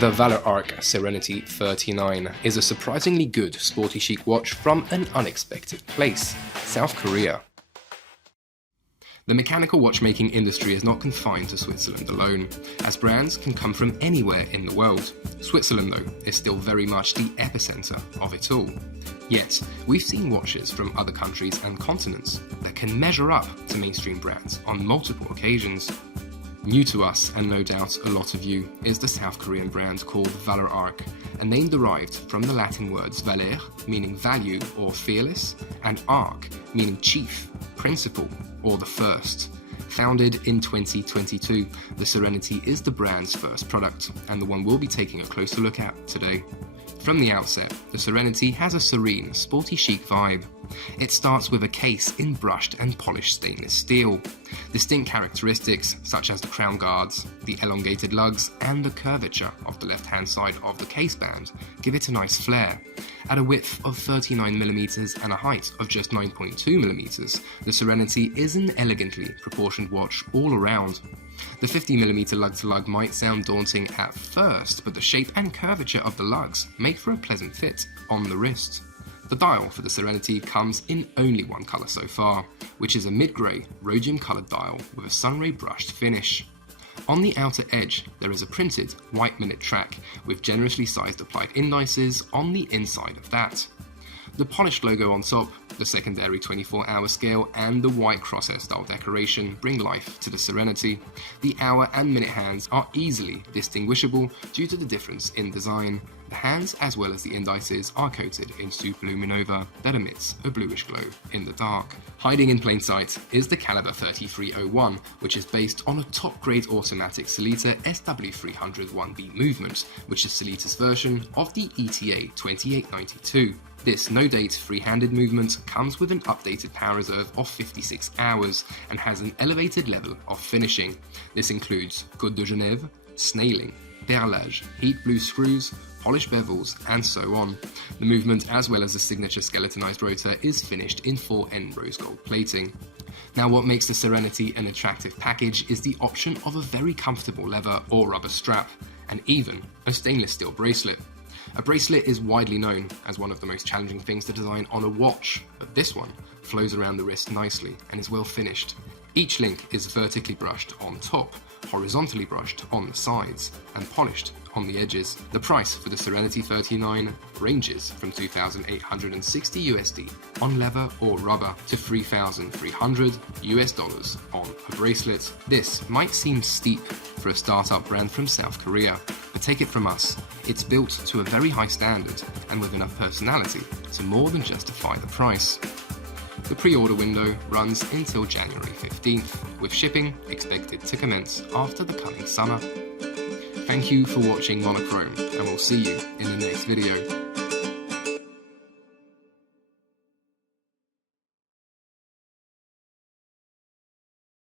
The Valérarch Serenity 39 is a surprisingly good sporty chic watch from an unexpected place, South Korea. The mechanical watchmaking industry is not confined to Switzerland alone, as brands can come from anywhere in the world. Switzerland, though, is still very much the epicenter of it all. Yet, we've seen watches from other countries and continents that can measure up to mainstream brands on multiple occasions. New to us, and no doubt a lot of you, is the South Korean brand called Valérarch, a name derived from the Latin words valere, meaning value or fearless, and arch, meaning chief, principal, or the first. Founded in 2022, the Serenity is the brand's first product, and the one we'll be taking a closer look at today. From the outset, the Serenity has a serene, sporty chic vibe. It starts with a case in brushed and polished stainless steel. Distinct characteristics such as the crown guards, the elongated lugs, and the curvature of the left-hand side of the case band give it a nice flair. At a width of 39mm and a height of just 9.2mm, the Serenity is an elegantly proportioned watch all around. The 50mm lug-to-lug might sound daunting at first, but the shape and curvature of the lugs make for a pleasant fit on the wrist. The dial for the Serenity comes in only one colour so far, which is a mid-grey, rhodium coloured dial with a sunray brushed finish. On the outer edge, there is a printed white minute track with generously sized applied indices on the inside of that. The polished logo on top, the secondary 24-hour scale, and the white crosshair style decoration bring life to the Serenity. The hour and minute hands are easily distinguishable due to the difference in design. The hands, as well as the indices, are coated in superluminova that emits a bluish glow in the dark. Hiding in plain sight is the caliber 3301, which is based on a top-grade automatic Sellita SW300-1B movement, which is Sellita's version of the ETA 2892. This no-date free-handed movement comes with an updated power reserve of 56 hours and has an elevated level of finishing. This includes Côte de Genève, snailing, perlage, heat blue screws, polished bevels, and so on. The movement, as well as the signature skeletonized rotor, is finished in 4N rose gold plating. Now, what makes the Serenity an attractive package is the option of a very comfortable leather or rubber strap, and even a stainless steel bracelet. A bracelet is widely known as one of the most challenging things to design on a watch, but this one flows around the wrist nicely and is well finished. Each link is vertically brushed on top, horizontally brushed on the sides, and polished on the edges. The price for the Serenity 39 ranges from $2,860 USD on leather or rubber to $3,300 US on a bracelet. This might seem steep for a startup brand from South Korea, but take it from us, it's built to a very high standard and with enough personality to more than justify the price. The pre-order window runs until January 15th, with shipping expected to commence after the coming summer. Thank you for watching Monochrome, and we'll see you in the next video.